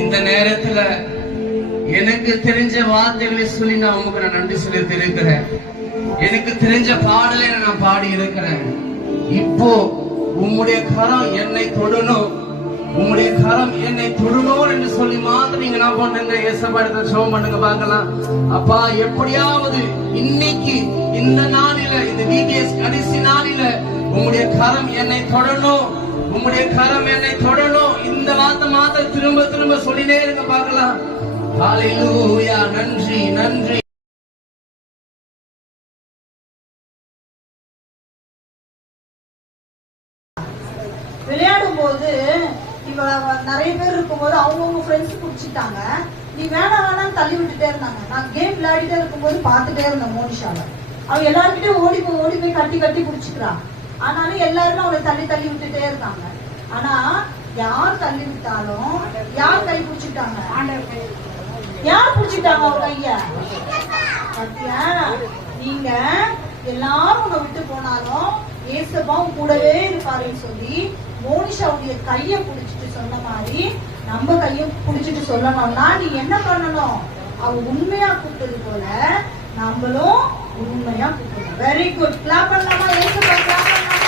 இந்த நேரத்துல எனக்கு தெரிஞ்ச வார்த்தைகளை சொல்லி நான் உங்களுக்கு நன்றி சொல்லி இருக்கிறேன். எனக்கு தெரிஞ்ச பாடலை நான் பாடி இருக்கிறேன். இப்போ உம்முடைய கரம் என்னை தொடணும், உம்முடைய கரம் என்னை தொடணும் என்று சொல்லி மாத்திரம் நீங்க நான் பண்ணுங்க. ஏசப்பாடத்தை சோம் பண்ணுங்க பார்க்கலாம். அப்பா, எப்படியாவது இன்னைக்கு இந்த நாளில, இந்த விபிஎஸ் கடைசி நாளில உம்முடைய கரம் என்னை தொடணும், உம்முடைய கரம் என்னை தொடணும். இந்த வார்த்தை மாத்திரம் திரும்ப திரும்ப சொல்லினே இருங்க பார்க்கலாம். ஹல்லேலூயா. நன்றி நன்றி. விளையாடும் போது இவ நிறைய பேர் இருக்கும்போது அவங்கவுங்க ஃப்ரெண்ட்ஸ் குடிச்சிட்டாங்க. நீ வேணாம் வேணாம்னு தள்ளி விட்டுட்டே இருந்தாங்க. நான் கேம் விளையாடிட்டே இருக்கும்போது பார்த்துட்டே இருந்தேன் மோனிஷாவை. அவன் எல்லாருக்கிட்டையும் ஓடி போய் கட்டி கட்டி பிடிச்சிக்கிறான். ஆனாலும் எல்லாருமே அவளை தள்ளி தள்ளி விட்டுட்டே இருக்காங்க. ஆனா யார் தள்ளி விட்டாலும் யார் கை பிடிச்சிட்டாங்க? யார் பிடிச்சிட்டாங்க அவ கைய? பத்தியா? நீங்க எல்லாரும் உன்னை விட்டு போனாலும் ஏசப்பாவும் கூடவே இருப்பாருன்னு சொல்லி மோனிஷாவுடைய கைய புடிச்சிட்டு சொன்ன மாதிரி நம்ம கைய புடிச்சிட்டு சொல்லணும்னா நீ என்ன பண்ணணும்? அவ உண்மையா கூப்பிட்டது போல நம்மளும் உண்மையா கூப்பிடணும். Very good. கிளாப் பண்ணலாமா? ஏசப்பா கிளாப் பண்ணலாமா?